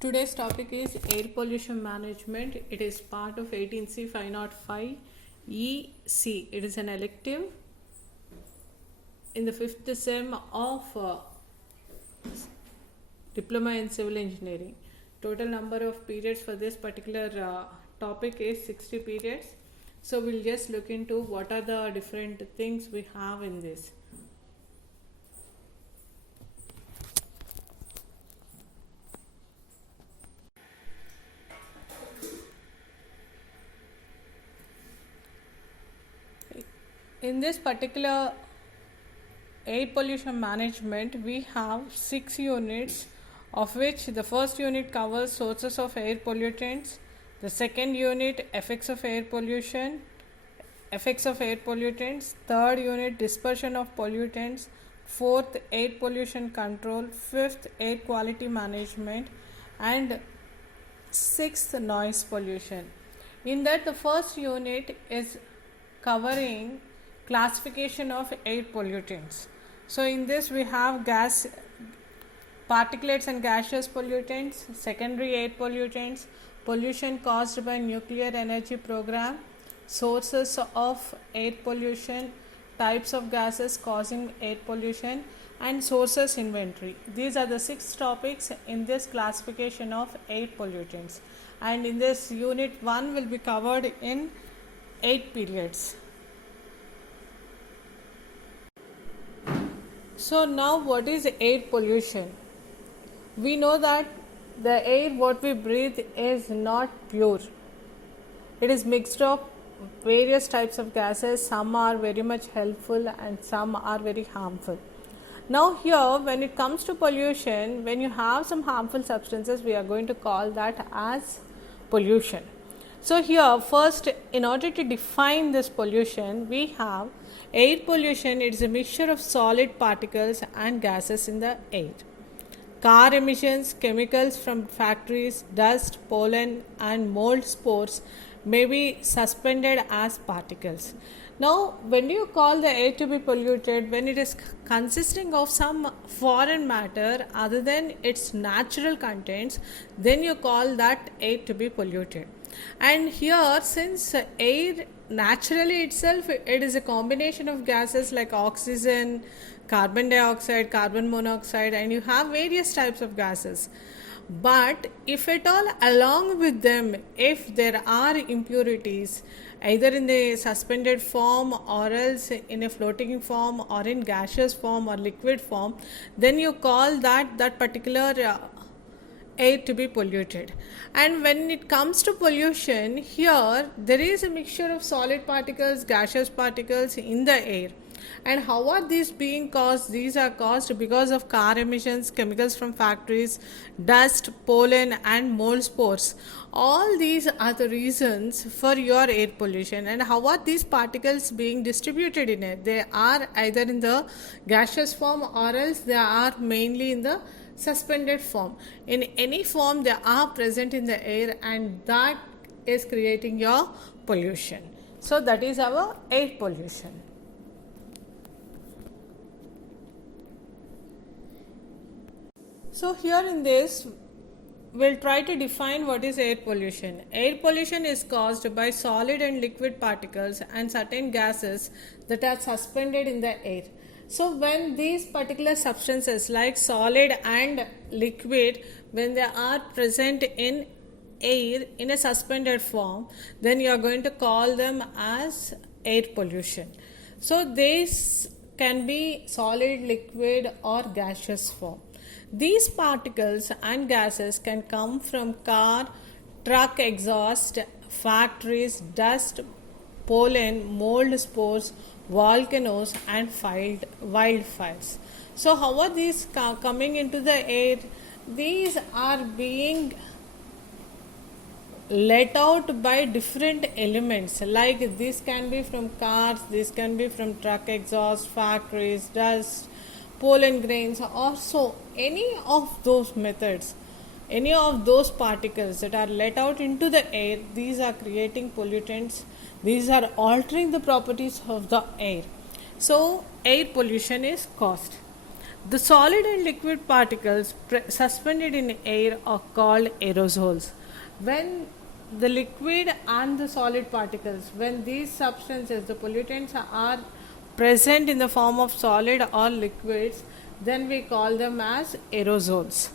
Today's topic is air pollution management. It is part of 18C 505 EC. It is an elective in the fifth sem of Diploma in Civil Engineering. Total number of periods for this particular topic is 60 periods. So we'll just look into what are the different things we have in this. In this particular air pollution management, we have 6 units, of which the first unit covers sources of air pollutants, the second unit effects of air pollutants, third unit dispersion of pollutants, fourth air pollution control, fifth air quality management, and sixth noise pollution. In that, the first unit is covering classification of air pollutants. So in this we have gas, particulates and gaseous pollutants, secondary air pollutants, pollution caused by nuclear energy program, sources of air pollution, types of gases causing air pollution, and sources inventory. These are the 6 topics in this classification of air pollutants, and in this unit 1 will be covered in 8 periods. So now what is air pollution? We know that the air what we breathe is not pure. It is mixed of various types of gases. Some are very much helpful and some are very harmful. Now here when it comes to pollution, when you have some harmful substances, we are going to call that as pollution. So here first, in order to define this pollution, we have air pollution. It is a mixture of solid particles and gases in the air. Car emissions, chemicals from factories, dust, pollen and mold spores may be suspended as particles. Now, when you call the air to be polluted, when it is consisting of some foreign matter other than its natural contents, then you call that air to be polluted. And here, since air naturally itself, it is a combination of gases like oxygen, carbon dioxide, carbon monoxide, and you have various types of gases. But if at all along with them, if there are impurities either in the suspended form or else in a floating form or in gaseous form or liquid form, then you call that particular air to be polluted. And when it comes to pollution, here there is a mixture of solid particles, gaseous particles in the air. And how are these being caused? These are caused because of car emissions, chemicals from factories, dust, pollen and mold spores. All these are the reasons for your air pollution. And how are these particles being distributed in air? They are either in the gaseous form or else they are mainly in the suspended form. In any form they are present in the air, and that is creating your pollution. So that is our air pollution. So here in this, we'll try to define what is air pollution. Air pollution is caused by solid and liquid particles and certain gases that are suspended in the air. So when these particular substances like solid and liquid, when they are present in air in a suspended form, then you are going to call them as air pollution. So these can be solid, liquid or gaseous form. These particles and gases can come from car, truck exhaust, factories, dust, pollen, mold spores, volcanoes and wildfires. So how are these coming into the air? These are being let out by different elements, like this can be from cars, this can be from truck exhaust, factories, dust, pollen grains, or so any of those methods, any of those particles that are let out into the air, these are creating pollutants. These are altering the properties of the air. So air pollution is caused. The solid and liquid particles suspended in air are called aerosols. When the liquid and the solid particles, when these substances, the pollutants, are present in the form of solid or liquids, then we call them as aerosols.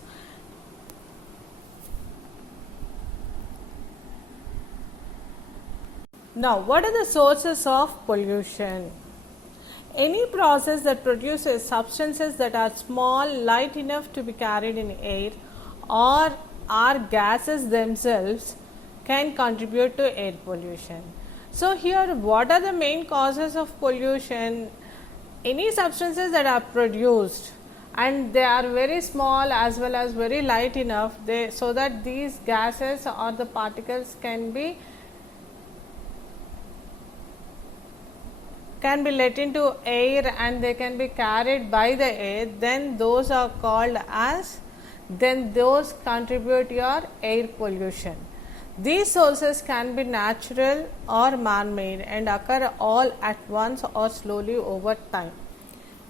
Now, what are the sources of pollution? Any process that produces substances that are small, light enough to be carried in air, or are gases themselves, can contribute to air pollution. So, here what are the main causes of pollution? Any substances that are produced and they are very small as well as very light enough, so that these gases or the particles can be let into air and they can be carried by the air, then those are called as, then those contribute your air pollution. These sources can be natural or man-made and occur all at once or slowly over time.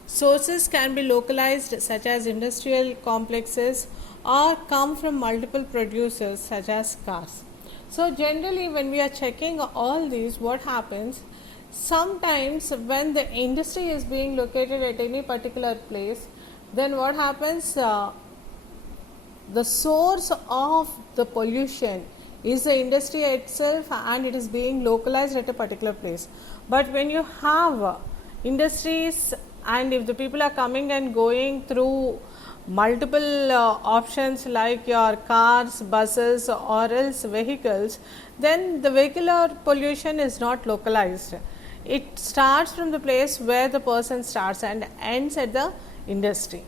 Sources can be localized, such as industrial complexes, or come from multiple producers such as cars. So generally when we are checking all these, what happens? Sometimes when the industry is being located at any particular place, then what happens, the source of the pollution is the industry itself and it is being localized at a particular place. But when you have industries and if the people are coming and going through multiple options like your cars, buses or else vehicles, then the vehicular pollution is not localized. It starts from the place where the person starts and ends at the industry.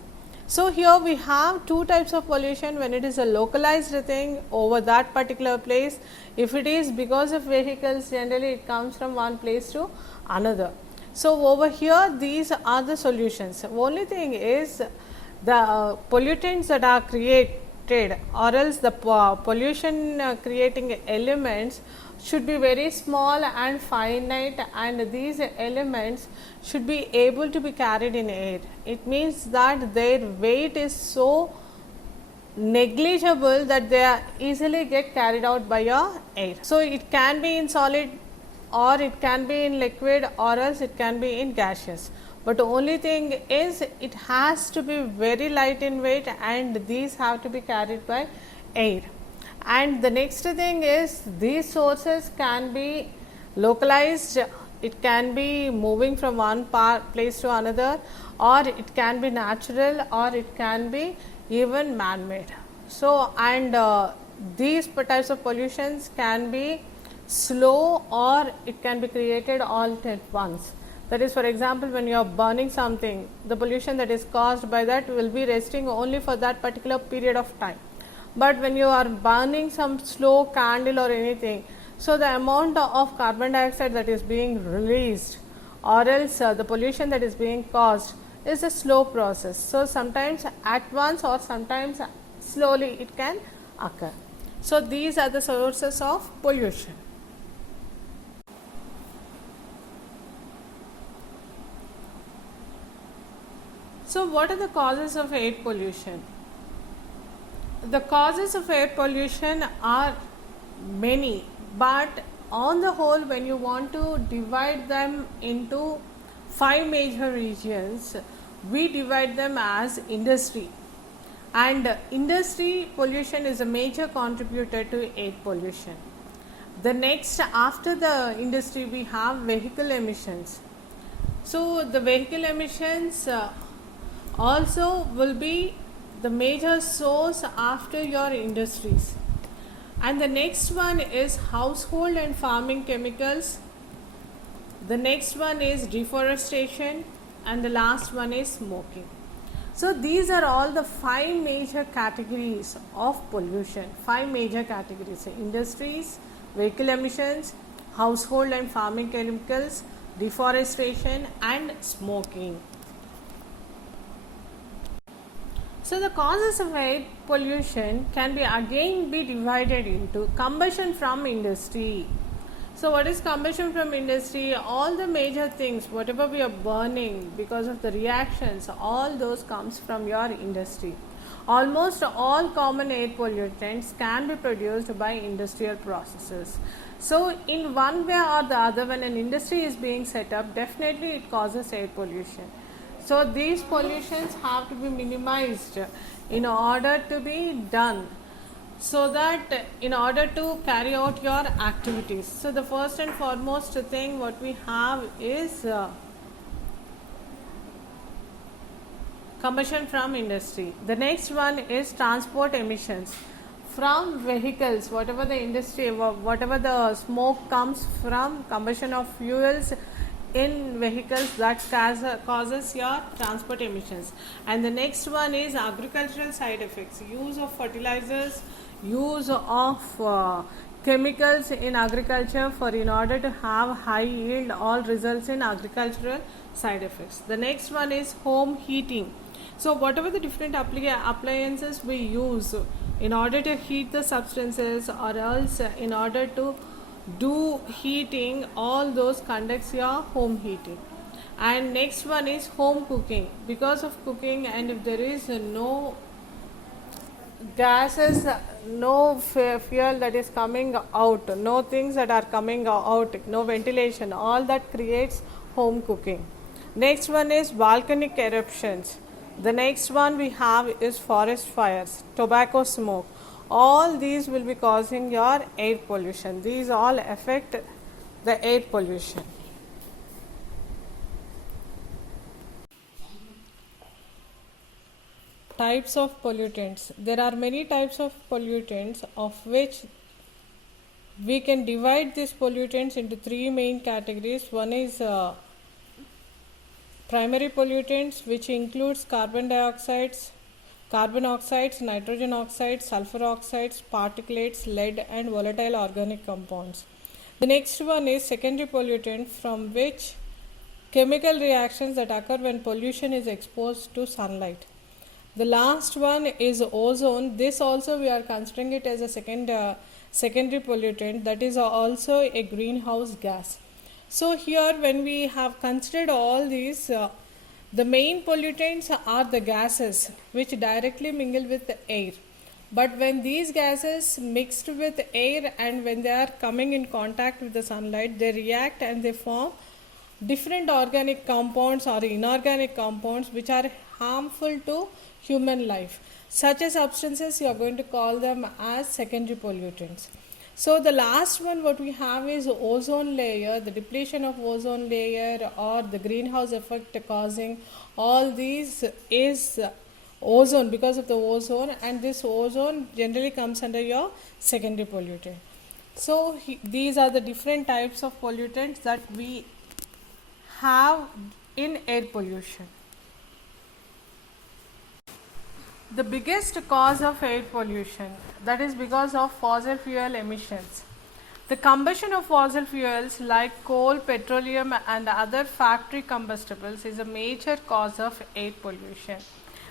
So, here we have two types of pollution. When it is a localized thing over that particular place, if it is because of vehicles, generally it comes from one place to another. So, over here these are the solutions. The only thing is the pollutants that are created or else the pollution creating elements should be very small and finite, and these elements should be able to be carried in air. It means that their weight is so negligible that they are easily get carried out by your air. So, it can be in solid or it can be in liquid or else it can be in gaseous. But the only thing is it has to be very light in weight and these have to be carried by air. And the next thing is these sources can be localized, it can be moving from one place to another, or it can be natural or it can be even man-made. So, and these types of pollutions can be slow or it can be created all at once. That is, for example, when you are burning something, the pollution that is caused by that will be resting only for that particular period of time. But when you are burning some slow candle or anything, so the amount of carbon dioxide that is being released or else the pollution that is being caused is a slow process. So, sometimes at once or sometimes slowly it can occur. So, these are the sources of pollution. So, what are the causes of air pollution? The causes of air pollution are many, but on the whole, when you want to divide them into 5 major regions, we divide them as industry. And industry pollution is a major contributor to air pollution. The next, after the industry, we have vehicle emissions. So, the vehicle emissions also will be the major source after your industries. And the next one is household and farming chemicals. The next one is deforestation, and the last one is smoking. So, these are all the 5 major categories of pollution. 5 major categories: industries, vehicle emissions, household and farming chemicals, deforestation and smoking. So, the causes of air pollution can be again be divided into combustion from industry. So what is combustion from industry? All the major things, whatever we are burning because of the reactions, all those comes from your industry. Almost all common air pollutants can be produced by industrial processes. So in one way or the other, when an industry is being set up, definitely it causes air pollution. So these pollutions have to be minimized in order to be done, so that in order to carry out your activities. So the first and foremost thing what we have is combustion from industry. The next one is transport emissions from vehicles. Whatever the industry, whatever the smoke comes from combustion of fuels in vehicles, that causes your transport emissions. And the next one is agricultural side effects, use of fertilizers, use of chemicals in agriculture for in order to have high yield, all results in agricultural side effects. The next one is home heating. So whatever the different appliances we use in order to heat the substances, or else in order to do heating, all those conducts your home heating. And next one is home cooking. Because of cooking, and if there is no gases, no fuel that is coming out, no things that are coming out, no ventilation, all that creates home cooking. Next one is volcanic eruptions. The next one we have is forest fires, tobacco smoke. All these will be causing your air pollution. These all affect the air pollution. Types of pollutants. There are many types of pollutants, of which we can divide these pollutants into three main categories. One is primary pollutants, which includes carbon dioxides, carbon oxides, nitrogen oxides, sulfur oxides, particulates, lead, and volatile organic compounds. The next one is secondary pollutant, from which chemical reactions that occur when pollution is exposed to sunlight. The last one is ozone. This also we are considering it as a secondary pollutant, that is also a greenhouse gas. So here when we have considered all these, the main pollutants are the gases which directly mingle with the air. But when these gases mixed with air and when they are coming in contact with the sunlight, they react and they form different organic compounds or inorganic compounds which are harmful to human life. Such as substances, you are going to call them as secondary pollutants. So the last one what we have is ozone layer, the depletion of ozone layer or the greenhouse effect causing all these is ozone, because of the ozone, and this ozone generally comes under your secondary pollutant. So these are the different types of pollutants that we have in air pollution. The biggest cause of air pollution, that is because of fossil fuel emissions. The combustion of fossil fuels like coal, petroleum and other factory combustibles is a major cause of air pollution.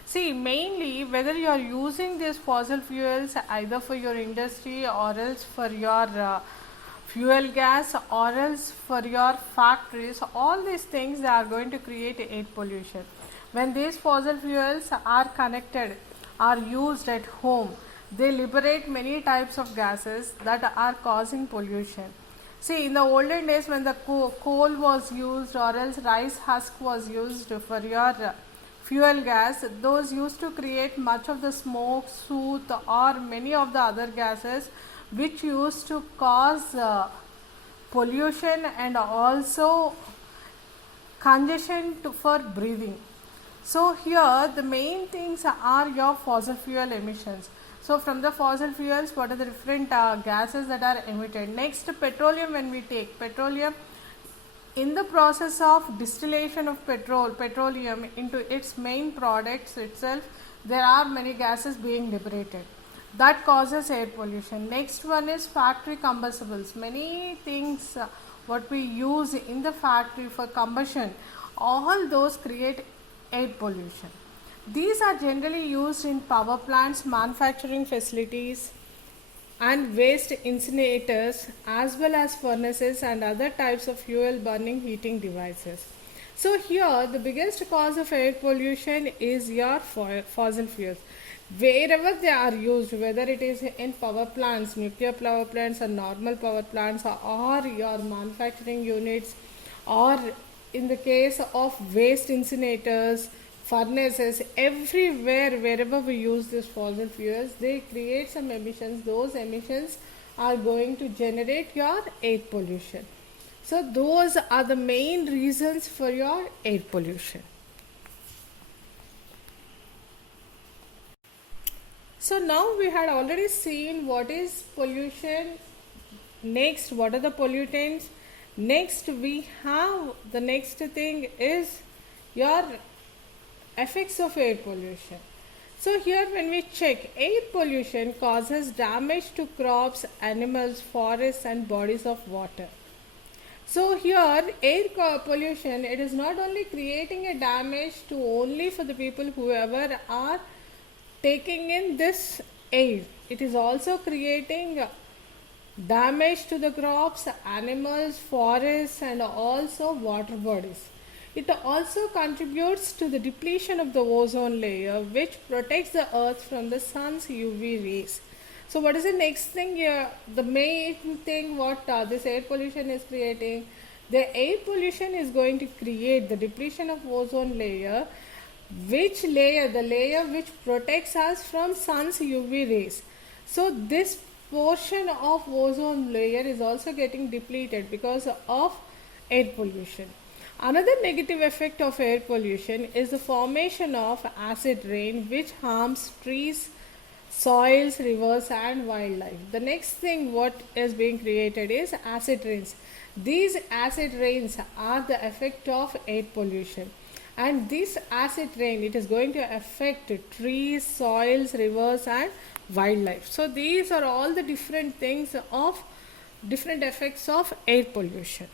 See, mainly whether you are using these fossil fuels either for your industry or else for your fuel gas or else for your factories, all these things they are going to create air pollution. When these fossil fuels are connected, are used at home, they liberate many types of gases that are causing pollution. See, in the olden days when the coal was used or else rice husk was used for your fuel gas, those used to create much of the smoke, soot or many of the other gases which used to cause pollution and also congestion for breathing. So here the main things are your fossil fuel emissions. So from the fossil fuels, what are the different gases that are emitted? Next, petroleum. When we take petroleum, in the process of distillation of petroleum into its main products itself, there are many gases being liberated. That causes air pollution. Next one is factory combustibles. Many things what we use in the factory for combustion, all those create air pollution. These are generally used in power plants, manufacturing facilities, and waste incinerators as well as furnaces and other types of fuel burning heating devices. So here the biggest cause of air pollution is your fossil fuels. Wherever they are used, whether it is in power plants, nuclear power plants or normal power plants, or your manufacturing units, or in the case of waste incinerators, furnaces, everywhere wherever we use these fossil fuels, they create some emissions. Those emissions are going to generate your air pollution. So those are the main reasons for your air pollution. So now we had already seen what is pollution. Next, what are the pollutants? Next, we have the next thing is your effects of air pollution. So here when we check, air pollution causes damage to crops, animals, forests and bodies of water. So here air pollution, it is not only creating a damage to only for the people whoever are taking in this air, it is also creating damage to the crops, animals, forests and also water bodies. It also contributes to the depletion of the ozone layer, which protects the earth from the sun's UV rays. So what is the next thing here? The main thing what this air pollution is creating, the air pollution is going to create the depletion of ozone layer, which layer? The layer which protects us from sun's UV rays. So this portion of ozone layer is also getting depleted because of air pollution. Another negative effect of air pollution is the formation of acid rain, which harms trees, soils, rivers and wildlife. The next thing what is being created is acid rains. These acid rains are the effect of air pollution, and this acid rain, it is going to affect trees, soils, rivers and wildlife. So these are all the different things of different effects of air pollution.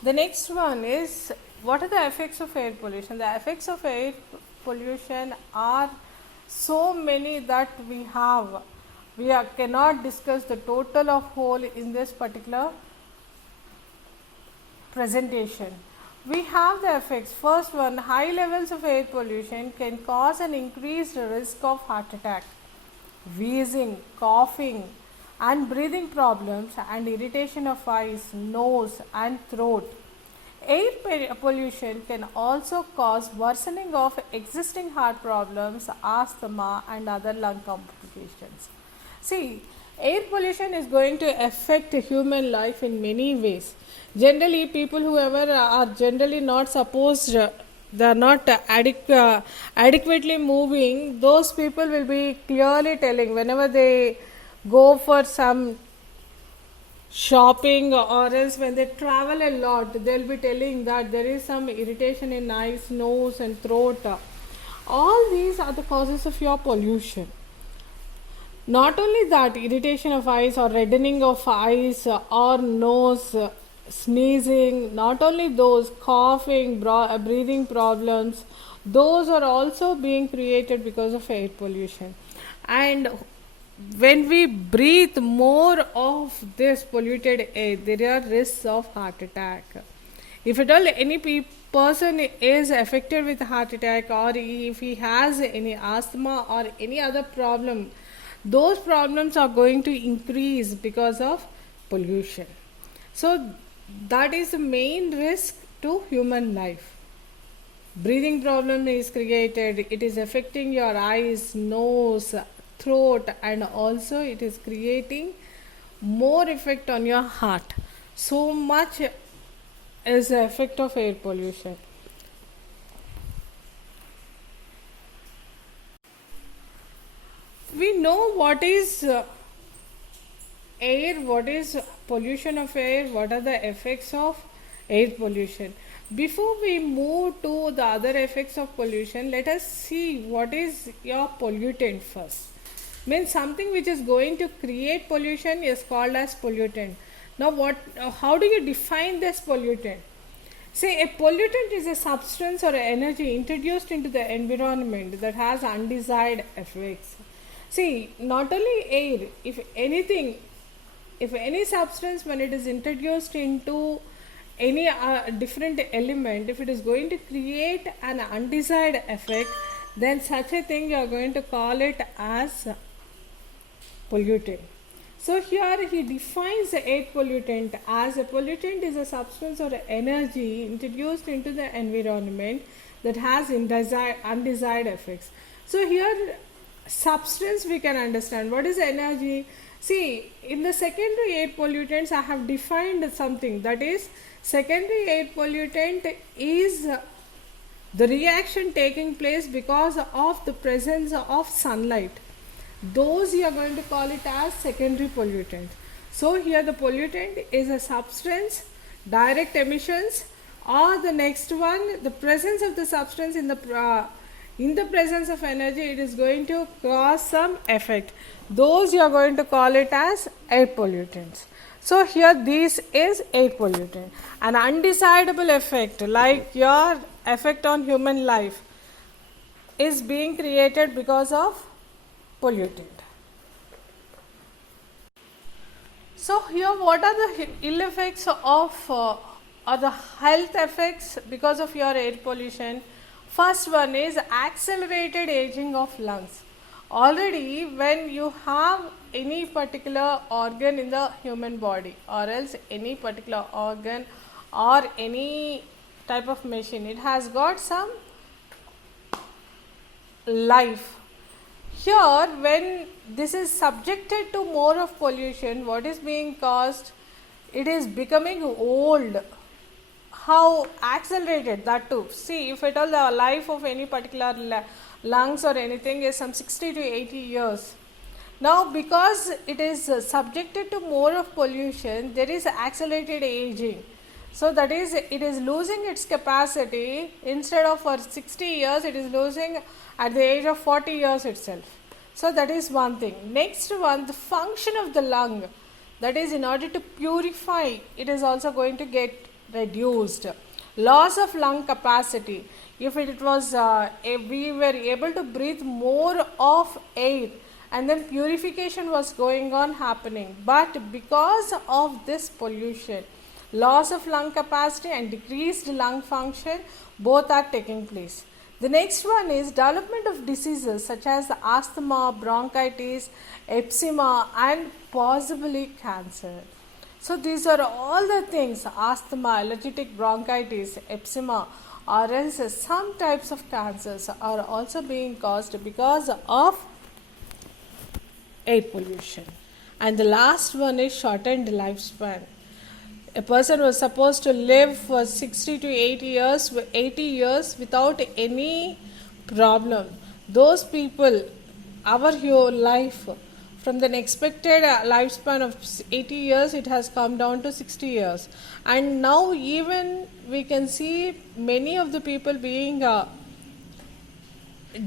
The next one is, what are the effects of air pollution? The effects of air pollution are so many that we cannot discuss the total of whole in this particular presentation. We have the effects. First one, high levels of air pollution can cause an increased risk of heart attack, wheezing, coughing and breathing problems and irritation of eyes, nose and throat. Air pollution can also cause worsening of existing heart problems, asthma and other lung complications. See, air pollution is going to affect human life in many ways. Generally, people whoever are generally not supposed, they are not adequately moving, those people will be clearly telling whenever they go for some shopping or else when they travel a lot, they'll be telling that there is some irritation in eyes, nose and throat. All these are the causes of your pollution. Not only that, irritation of eyes or reddening of eyes or nose, sneezing, not only those, coughing, breathing problems, those are also being created because of air pollution. And when we breathe more of this polluted air, there are risks of heart attack. If at all any person is affected with heart attack, or if he has any asthma or any other problem, those problems are going to increase because of pollution. So that is the main risk to human life. Breathing problem is created, it is affecting your eyes, nose, throat, and also it is creating more effect on your heart. So much is the effect of air pollution. We know what is air, what is pollution of air, what are the effects of air pollution. Before we move to the other effects of pollution, let us see what is your pollutant first. Means something which is going to create pollution is called as pollutant. Now how do you define this pollutant? See, a pollutant is a substance or energy introduced into the environment that has undesired effects. See, not only air, if any substance, when it is introduced into any different element, if it is going to create an undesired effect, then such a thing you are going to call it as pollutant. So here he defines the air pollutant as a pollutant is a substance or energy introduced into the environment that has undesired effects. So here substance we can understand. What is energy? See, in the secondary air pollutants I have defined something, that is secondary air pollutant is the reaction taking place because of the presence of sunlight. Those you are going to call it as secondary pollutant. So here the pollutant is a substance, direct emissions, or the next one, the presence of the substance in the presence of energy, it is going to cause some effect. Those you are going to call it as air pollutants. So here this is air pollutant. An undesirable effect like your effect on human life is being created because of pollutant. So here what are the ill effects of or the health effects because of your air pollution? First one is accelerated aging of lungs. Already when you have any particular organ in the human body, or else any particular organ or any type of machine, it has got some life. Here when this is subjected to more of pollution, what is being caused? It is becoming old. How accelerated that too? See, if at all the life of any particular lungs or anything is some 60 to 80 years. Now because it is subjected to more of pollution, there is accelerated aging. So that is, it is losing its capacity. Instead of for 60 years, it is losing at the age of 40 years itself. So that is one thing. Next one, the function of the lung, that is in order to purify, it is also going to get reduced. Loss of lung capacity. If it was we were able to breathe more of air, and then purification was going on happening, but because of this pollution, loss of lung capacity and decreased lung function, both are taking place. The next one is development of diseases such as asthma, bronchitis, eczema, and possibly cancer. So these are all the things: asthma, allergic bronchitis, eczema, or else some types of cancers are also being caused because of air pollution. And the last one is shortened lifespan. A person was supposed to live for 60 to 80 years without any problem. Those people, our life, from the expected lifespan of 80 years, it has come down to 60 years. And now even we can see many of the people being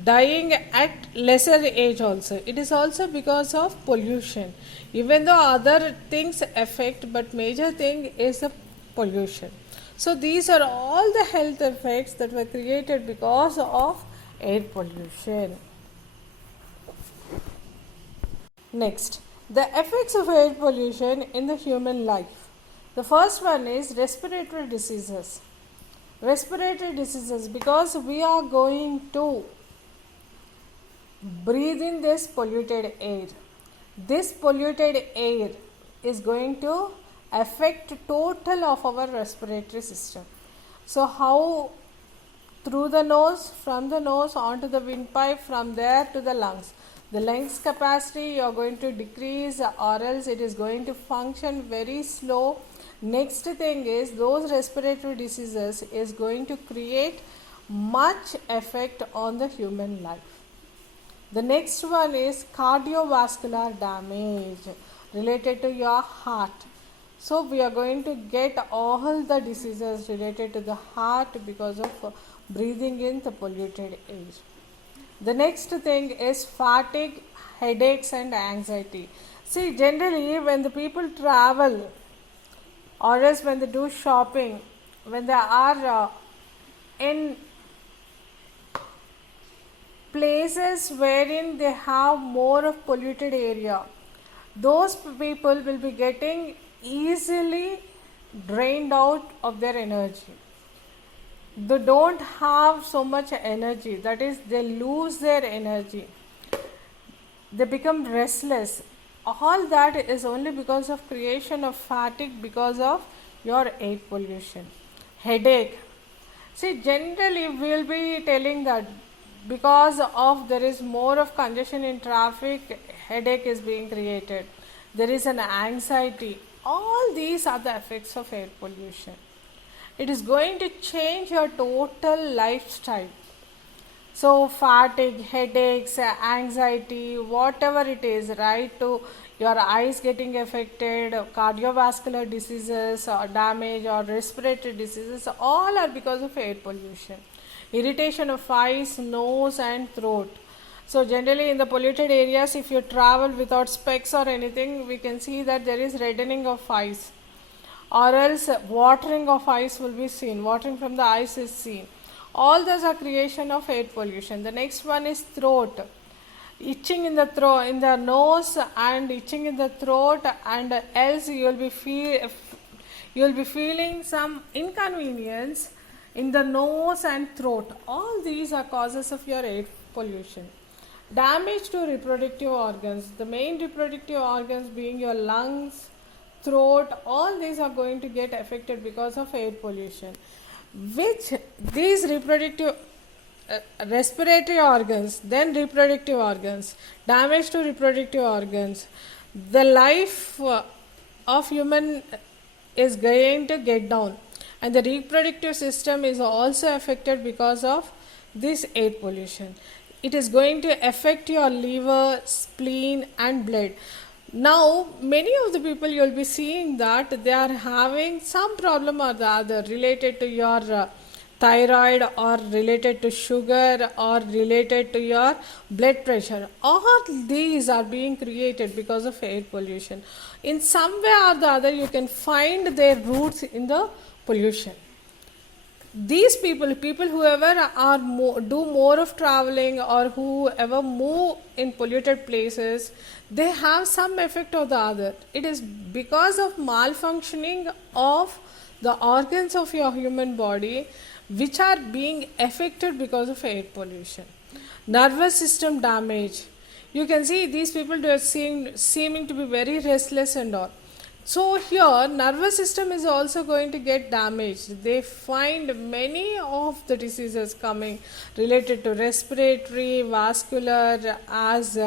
dying at lesser age also. It is also because of pollution. Even though other things affect, but major thing is the pollution. So these are all the health effects that were created because of air pollution. Next, the effects of air pollution in the human life. The first one is respiratory diseases. Respiratory diseases, because we are going to breathe in this polluted air. This polluted air is going to affect total of our respiratory system. So how? Through the nose, from the nose onto the windpipe, from there to the lungs. The lungs capacity you are going to decrease, or else it is going to function very slow. Next thing is, those respiratory diseases is going to create much effect on the human life. The next one is cardiovascular damage related to your heart. So we are going to get all the diseases related to the heart because of breathing in the polluted air. The next thing is fatigue, headaches and anxiety. See, generally when the people travel or else when they do shopping, when they are in places wherein they have more of polluted area, those people will be getting easily drained out of their energy. They don't have so much energy, that is, they lose their energy, they become restless. All that is only because of creation of fatigue, because of your air pollution. Headache, see, generally we will be telling that because of there is more of congestion in traffic, headache is being created, there is an anxiety. All these are the effects of air pollution. It is going to change your total lifestyle. So fatigue, headaches, anxiety, whatever it is, right, to your eyes getting affected, cardiovascular diseases or damage or respiratory diseases, all are because of air pollution. Irritation of eyes, nose and throat. So generally in the polluted areas, if you travel without specs or anything, we can see that there is reddening of eyes, or else watering of eyes will be seen, watering from the eyes is seen. All those are creation of air pollution. The next one is throat, itching in the throat, in the nose and itching in the throat, and else you will be feeling some inconvenience in the nose and throat. All these are causes of your air pollution. Damage to reproductive organs, the main reproductive organs being your lungs, throat, all these are going to get affected because of air pollution. Which these reproductive respiratory organs, then reproductive organs, damage to reproductive organs, the life of human is going to get down, and the reproductive system is also affected because of this air pollution. It is going to affect your liver, spleen and blood. Now many of the people you will be seeing that they are having some problem or the other related to your thyroid, or related to sugar, or related to your blood pressure. All these are being created because of air pollution. In some way or the other you can find their roots in the pollution. These people whoever are do more of traveling, or whoever move in polluted places, they have some effect or the other. It is because of malfunctioning of the organs of your human body which are being affected because of air pollution. Nervous system damage, you can see these people are seeming to be very restless and all. So here nervous system is also going to get damaged. They find many of the diseases coming related to respiratory, vascular, as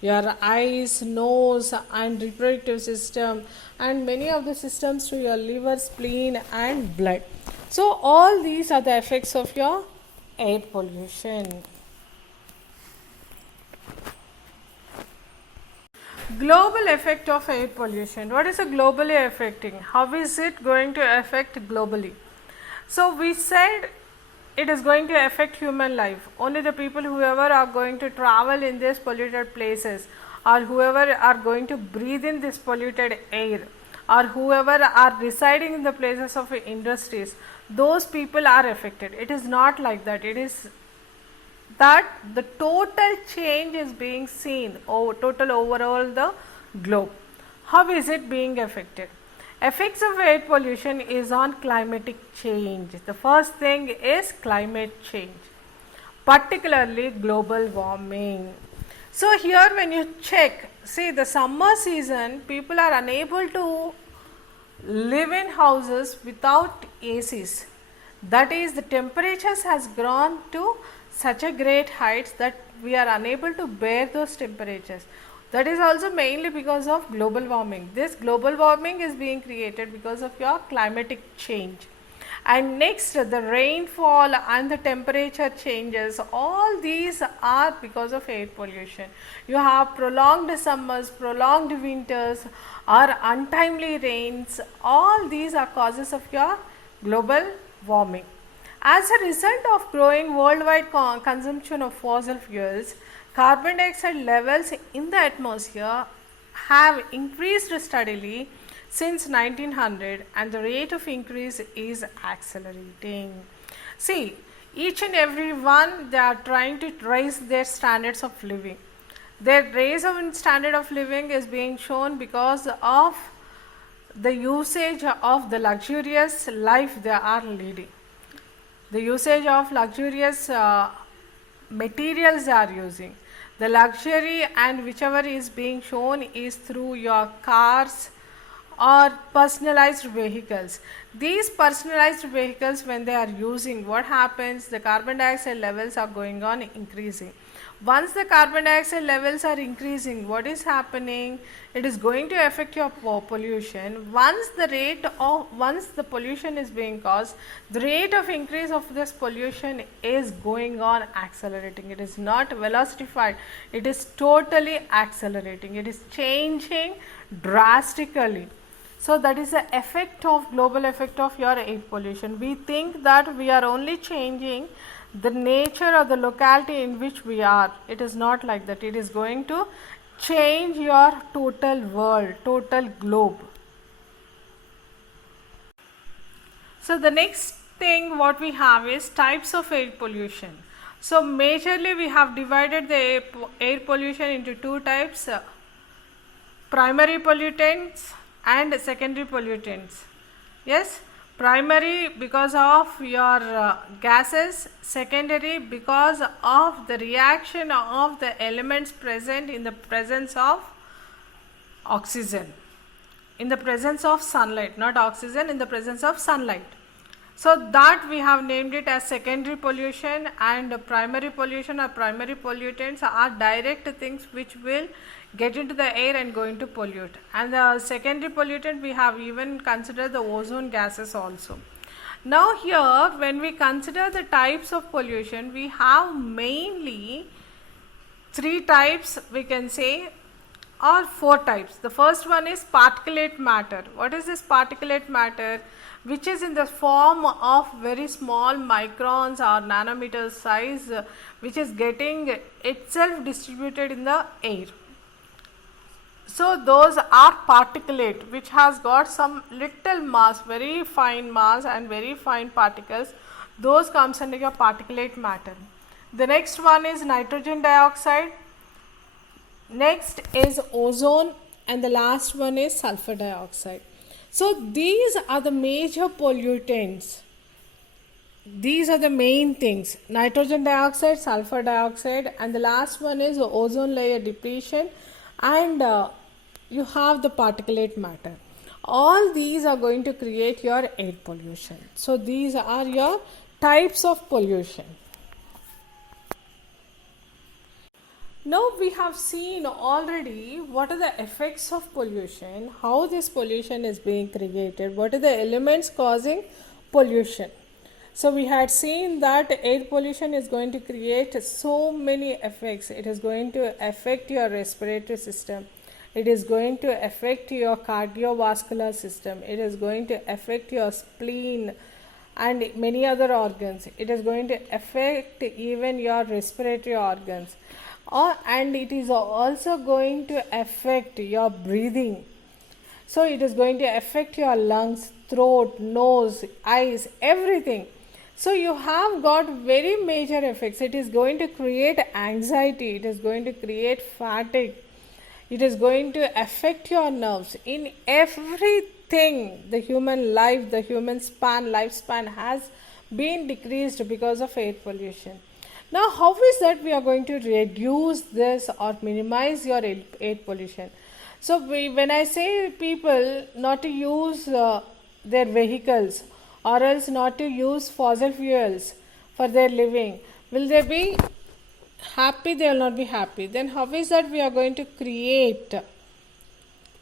your eyes, nose and reproductive system, and many of the systems to your liver, spleen and blood. So all these are the effects of your air pollution. Global effect of air pollution. What is a globally affecting? How is it going to affect globally? So we said it is going to affect human life. Only the people whoever are going to travel in these polluted places, or whoever are going to breathe in this polluted air, or whoever are residing in the places of industries, those people are affected. It is not like that. It is that the total change is being seen, total overall the globe. How is it being affected? Effects of air pollution is on climatic change. The first thing is climate change, particularly global warming. So here when you check, see the summer season, people are unable to live in houses without ACs. That is, the temperatures has gone to such a great heights that we are unable to bear those temperatures. That is also mainly because of global warming. This global warming is being created because of your climatic change. And next, the rainfall and the temperature changes, all these are because of air pollution. You have prolonged summers, prolonged winters or untimely rains. All these are causes of your global warming. As a result of growing worldwide consumption of fossil fuels, carbon dioxide levels in the atmosphere have increased steadily since 1900, and the rate of increase is accelerating. See, each and every one, they are trying to raise their standards of living. Their raise of standard of living is being shown because of the usage of the luxurious life they are leading. The usage of luxurious materials they are using. The luxury and whichever is being shown is through your cars or personalized vehicles. These personalized vehicles, when they are using, what happens? The carbon dioxide levels are going on increasing. Once the carbon dioxide levels are increasing, what is happening? It is going to affect your pollution. Once the pollution is being caused, the rate of increase of this pollution is going on accelerating. It is not velocified, it is totally accelerating. It is changing drastically. So that is the effect of global effect of your air pollution. We think that we are only changing the nature of the locality in which we are. It is not like that. It is going to change your total world, total globe. So the next thing what we have is types of air pollution. So majorly we have divided the air pollution into two types, primary pollutants and secondary pollutants. Yes, primary because of your gases, secondary because of the reaction of the elements present in the presence of oxygen, in the presence of sunlight, not oxygen, in the presence of sunlight. So that we have named it as secondary pollution, and primary pollution or primary pollutants are direct things which will get into the air and going to pollute. And the secondary pollutant, we have even considered the ozone gases also. Now here, when we consider the types of pollution, we have mainly three types, we can say, or four types. The first one is particulate matter. What is this particulate matter? Which is in the form of very small microns or nanometer size, which is getting itself distributed in the air. So those are particulate, which has got some little mass, very fine mass and very fine particles. Those comes under your particulate matter. The next one is nitrogen dioxide. Next is ozone, and the last one is sulfur dioxide. So these are the major pollutants. These are the main things: nitrogen dioxide, sulfur dioxide, and the last one is ozone layer depletion, and you have the particulate matter. All these are going to create your air pollution. So these are your types of pollution. Now we have seen already what are the effects of pollution, how this pollution is being created, what are the elements causing pollution. So we had seen that air pollution is going to create so many effects. It is going to affect your respiratory system. It is going to affect your cardiovascular system. It is going to affect your spleen and many other organs. It is going to affect even your respiratory organs. And it is also going to affect your breathing. So it is going to affect your lungs, throat, nose, eyes, everything. So you have got very major effects. It is going to create anxiety. It is going to create fatigue. It is going to affect your nerves. In everything, the human life, the human lifespan has been decreased because of air pollution. Now, how is that we are going to reduce this or minimize your air pollution? So, when I say people not to use their vehicles or else not to use fossil fuels for their living, will they be happy? They will not be happy. Then how is that we are going to create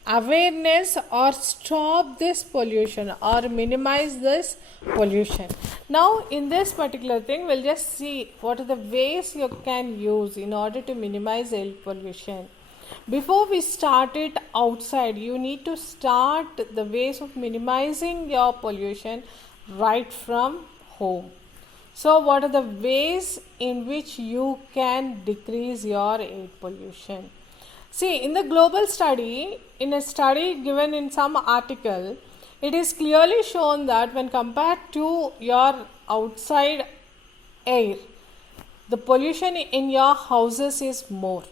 awareness or stop this pollution or minimize this pollution? Now in this particular thing, we'll just see what are the ways you can use in order to minimize air pollution. Before we start it outside, you need to start the ways of minimizing your pollution right from home. So what are the ways in which you can decrease your air pollution? See, in the global study, in a study given in some article, it is clearly shown that when compared to your outside air, the pollution in your houses is more.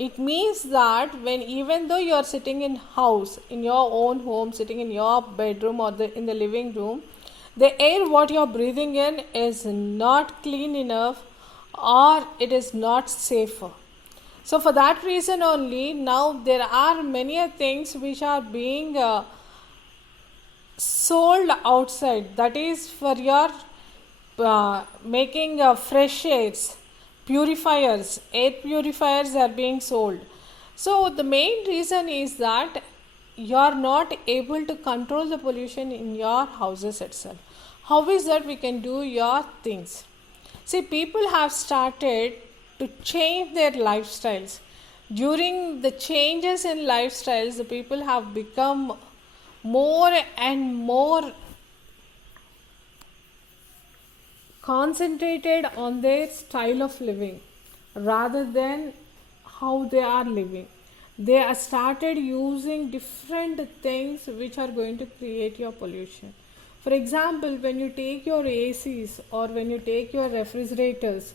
It means that when even though you are sitting in house, in your own home, sitting in your bedroom or in the living room, the air what you are breathing in is not clean enough or it is not safer. So for that reason only, now there are many things which are being sold outside, that is for your making fresh airs, purifiers, air purifiers are being sold. So the main reason is that you are not able to control the pollution in your houses itself. How is that we can do your things? See, people have started to change their lifestyles. During the changes in lifestyles, the people have become more and more concentrated on their style of living rather than how they are living. They are started using different things which are going to create your pollution. For example, when you take your ACs or when you take your refrigerators,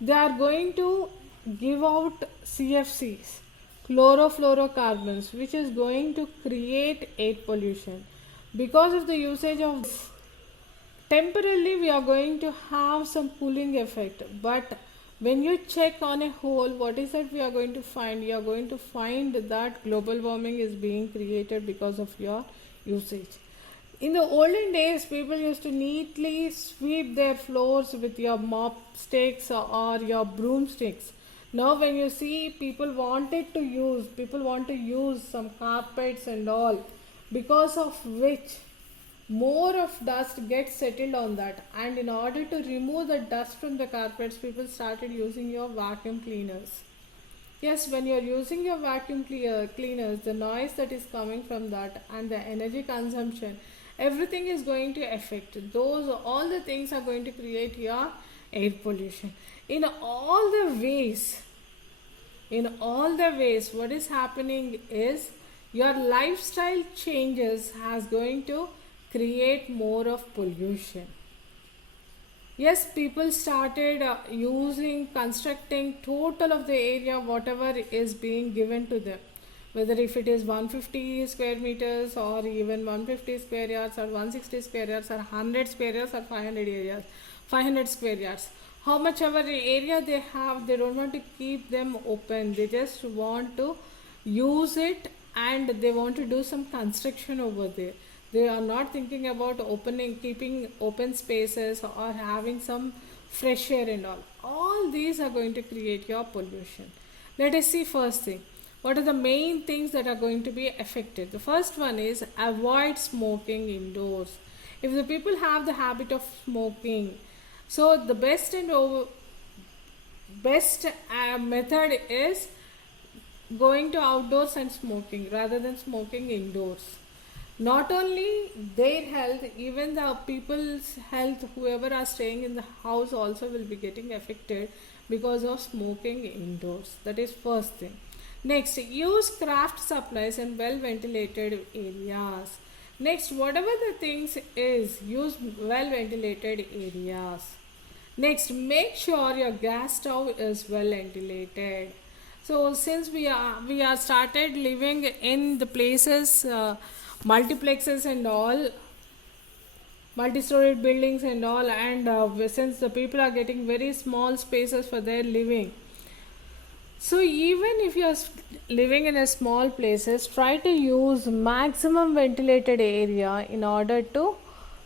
they are going to give out CFCs, chlorofluorocarbons, which is going to create air pollution. Because of the usage of this, temporarily we are going to have some cooling effect, but when you check on a whole, what is that we are going to find? You are going to find that global warming is being created because of your usage. In the olden days, people used to neatly sweep their floors with your mop sticks or your broomsticks. Now when you see people want to use some carpets and all, because of which more of dust gets settled on that, and in order to remove the dust from the carpets, people started using your vacuum cleaners. Yes, when you are using your vacuum cleaners, the noise that is coming from that and the energy consumption, everything is going to affect those. All the things are going to create your air pollution in all the ways. What is happening is your lifestyle changes has going to create more of pollution. Yes, people started constructing total of the area whatever is being given to them, whether if it is 150 square meters or even 150 square yards or 160 square yards or 100 square yards or 500 square yards. How much ever area they have, they don't want to keep them open. They just want to use it and they want to do some construction over there. They are not thinking about keeping open spaces or having some fresh air and all. All these are going to create your pollution. Let us see first thing. What are the main things that are going to be affected? The first one is avoid smoking indoors. If the people have the habit of smoking, so the best method is going to outdoors and smoking rather than smoking indoors. Not only their health, even the people's health, whoever are staying in the house also will be getting affected because of smoking indoors. That is first thing. Next, use craft supplies in well ventilated areas. Next, whatever the things is, use well ventilated areas. Next, make sure your gas stove is well ventilated. So since we are started living in the places, multiplexes and all, multi-storied buildings and all, and since the people are getting very small spaces for their living, so even if you are living in a small places, try to use maximum ventilated area in order to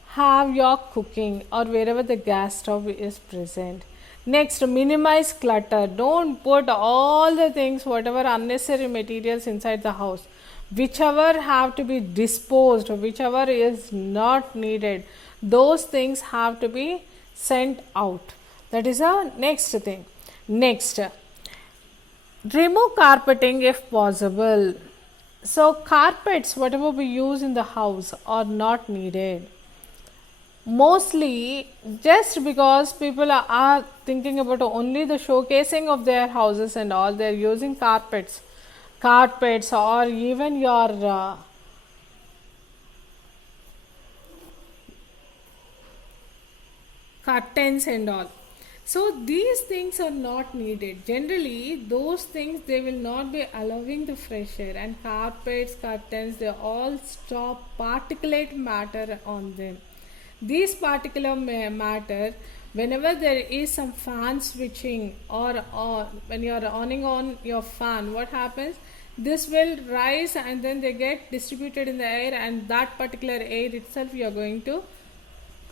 have your cooking or wherever the gas stove is present. Next, minimize clutter. Don't put all the things, whatever unnecessary materials inside the house. Whichever have to be disposed, whichever is not needed, those things have to be sent out. That is the next thing. Next, remove carpeting if possible. So carpets, whatever we use in the house, are not needed. Mostly just because people are thinking about only the showcasing of their houses and all, they are using carpets. carpets or even your curtains and all. So these things are not needed. Generally, those things they will not be allowing the fresh air, and carpets, curtains, they all stop particulate matter on them. These particular matter, whenever there is some fan switching or when you are on your fan, what happens? This will rise and then they get distributed in the air, and that particular air itself you are going to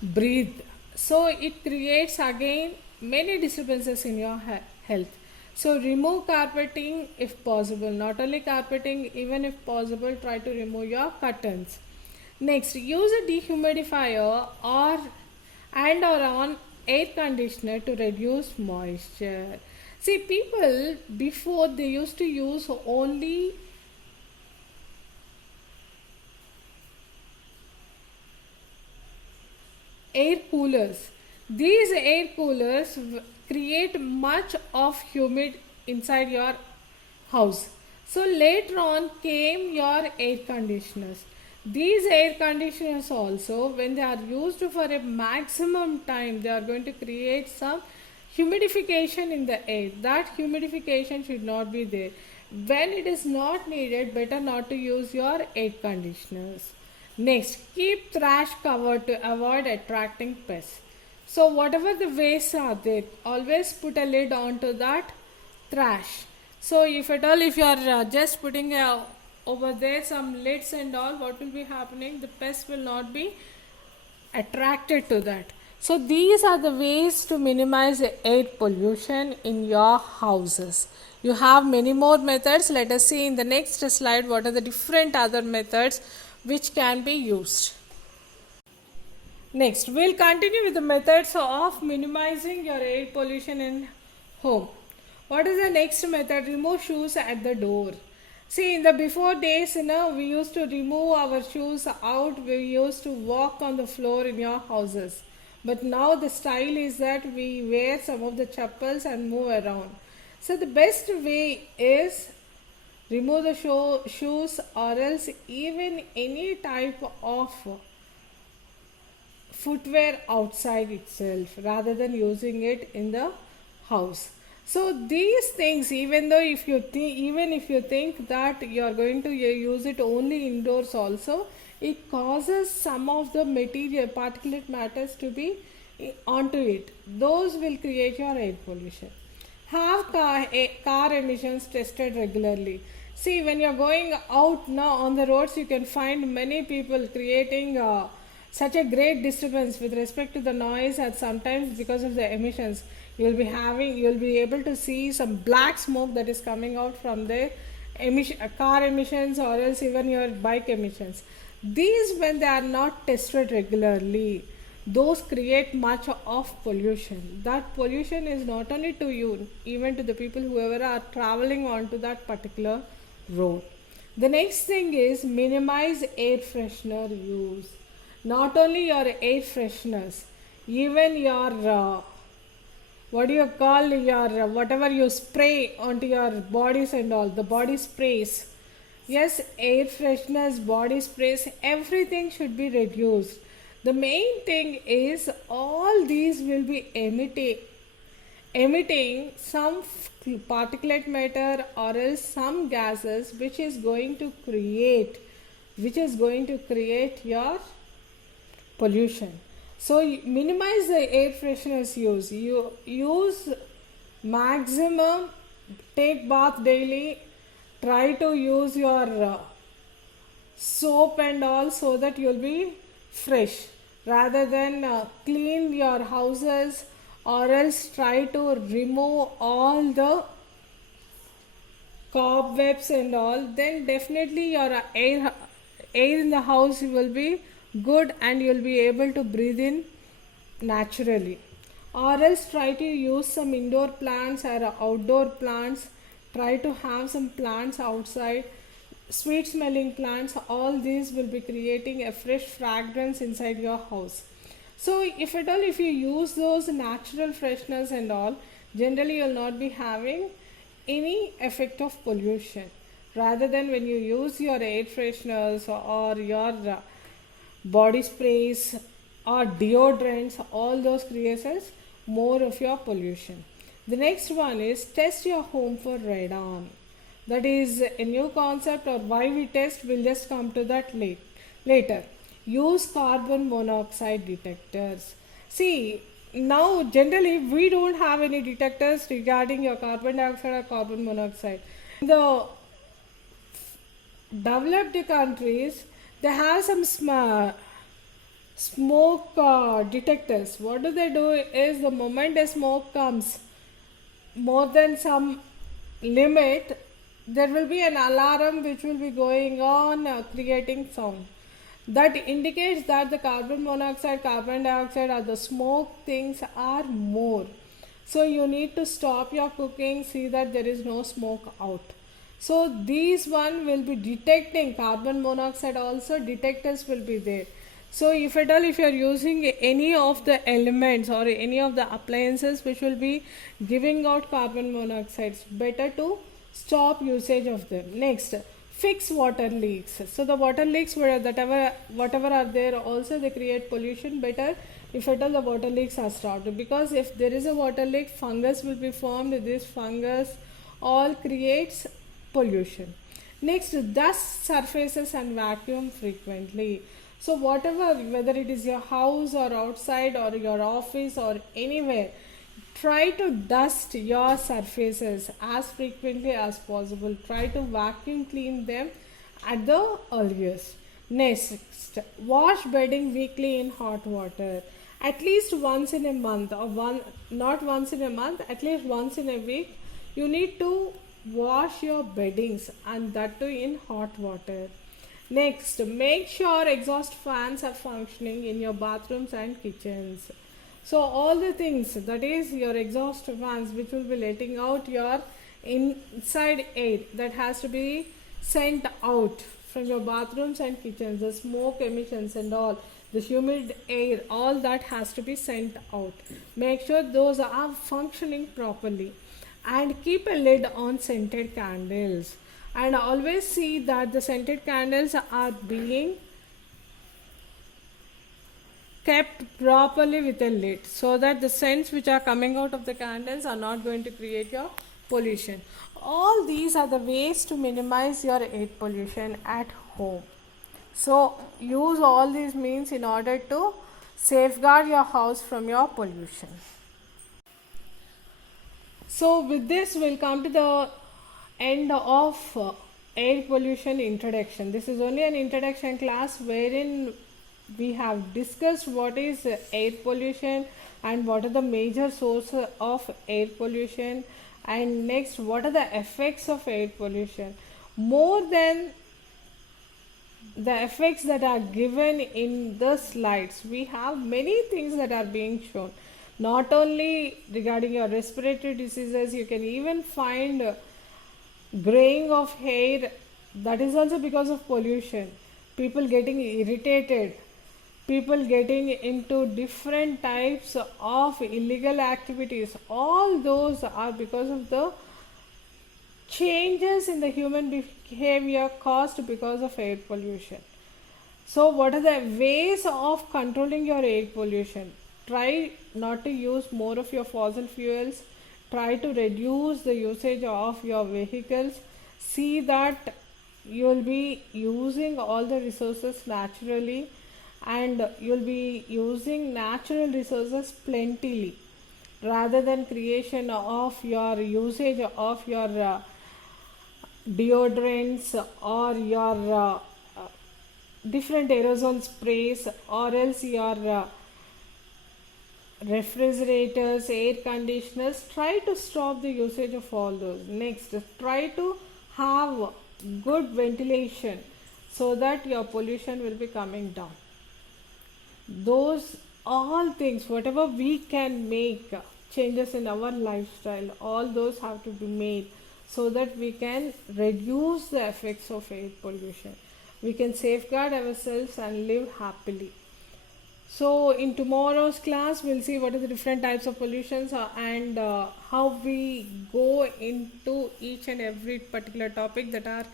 breathe. So it creates again many disturbances in your health. So remove carpeting if possible. Not only carpeting, even if possible, try to remove your curtains. Next, use a dehumidifier or on air conditioner to reduce moisture. See, people before they used to use only air coolers. These air coolers create much of humid inside your house. So later on came your air conditioners. These air conditioners also, when they are used for a maximum time, they are going to create some humidification in the air. That humidification should not be there. When it is not needed, better not to use your air conditioners. Next, keep trash covered to avoid attracting pests. So whatever the wastes are there, always put a lid onto that trash. So if at all, if you are just putting over there some lids and all, what will be happening? The pests will not be attracted to that. So these are the ways to minimize air pollution in your houses. You have many more methods. Let us see in the next slide what are the different other methods which can be used. Next, we'll continue with the methods of minimizing your air pollution in home. What is the next method? Remove shoes at the door. See, in the before days, we used to remove our shoes out. We used to walk on the floor in your houses. But now the style is that we wear some of the chappals and move around. So the best way is remove the shoes, or else even any type of footwear outside itself rather than using it in the house. So these things, even though if you think that you are going to use it only indoors also, it causes some of the material particulate matters to be onto it. Those will create your air pollution. Have car emissions tested regularly. See, when you are going out now on the roads, you can find many people creating such a great disturbance with respect to the noise, and sometimes because of the emissions, you will be able to see some black smoke that is coming out from the car emissions, or else even your bike emissions. These, when they are not tested regularly, those create much of pollution. That pollution is not only to you, even to the people whoever are traveling onto that particular road. The next thing is minimize air freshener use. Not only your air fresheners, even your whatever you spray onto your bodies and all, the body sprays. Yes, air fresheners, body sprays, everything should be reduced. The main thing is all these will be emitting some particulate matter or else some gases which is going to create your pollution. So minimize the air fresheners use. You use maximum, take bath daily, try to use your soap and all, so that you'll be fresh, rather than clean your houses, or else try to remove all the cobwebs and all. Then definitely your air in the house will be good and you'll be able to breathe in naturally. Or else try to use some indoor plants or outdoor plants. Try to have some plants outside, sweet smelling plants. All these will be creating a fresh fragrance inside your house. So if at all, if you use those natural freshness and all, generally you'll not be having any effect of pollution. rather than when you use your air fresheners or your body sprays or deodorants, all those creates more of your pollution. The next one is test your home for radon. That is a new concept, or why we test, we'll just come to that later. Use carbon monoxide detectors. See, now generally we don't have any detectors regarding your carbon dioxide or carbon monoxide. In the developed countries, they have some smoke detectors. What do they do is, the moment the smoke comes more than some limit, there will be an alarm which will be going on, creating sound that indicates that the carbon monoxide, carbon dioxide, or the smoke things are more. So you need to stop your cooking, see that there is no smoke out. So these one will be detecting carbon monoxide, also detectors will be there. So if at all, if you are using any of the elements or any of the appliances which will be giving out carbon monoxide, better to stop usage of them. Next, fix water leaks. So the water leaks, whatever are there, also they create pollution. Better if at all the water leaks are stopped, because if there is a water leak, fungus will be formed. This fungus all creates pollution. Next, dust surfaces and vacuum frequently. So whatever, whether it is your house or outside or your office or anywhere, try to dust your surfaces as frequently as possible. Try to vacuum clean them at the earliest. Next, wash bedding weekly in hot water. At least once in a month, or not once in a month, at least once in a week, you need to wash your beddings, and that too in hot water. Next, make sure exhaust fans are functioning in your bathrooms and kitchens. So all the things, that is your exhaust fans which will be letting out your inside air, that has to be sent out from your bathrooms and kitchens, the smoke emissions and all, the humid air, all that has to be sent out. Make sure those are functioning properly, and keep a lid on scented candles, and always see that the scented candles are being kept properly with a lid, so that the scents which are coming out of the candles are not going to create your pollution. All these are the ways to minimize your air pollution at home. So use all these means in order to safeguard your house from your pollution. So with this, we'll come to the end of air pollution introduction. This is only an introduction class wherein we have discussed what is air pollution and what are the major sources of air pollution, and next what are the effects of air pollution. More than the effects that are given in the slides, we have many things that are being shown. Not only regarding your respiratory diseases, you can even find graying of hair. That is also because of pollution. People getting irritated, people getting into different types of illegal activities. All those are because of the changes in the human behavior caused because of air pollution. So what are the ways of controlling your air pollution? Try not to use more of your fossil fuels. Try to reduce the usage of your vehicles. See that you will be using all the resources naturally, and you will be using natural resources plentifully, rather than creation of your usage of your deodorants or your different aerosol sprays, or else your refrigerators, air conditioners. Try to stop the usage of all those. Next, try to have good ventilation so that your pollution will be coming down. Those all things, whatever we can make changes in our lifestyle, all those have to be made so that we can reduce the effects of air pollution. We can safeguard ourselves and live happily. So in tomorrow's class, we'll see what are the different types of pollutions and how we go into each and every particular topic that are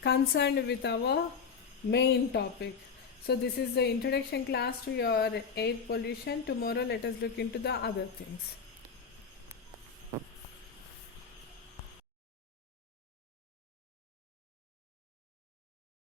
concerned with our main topic. So this is the introduction class to your air pollution. Tomorrow let us look into the other things.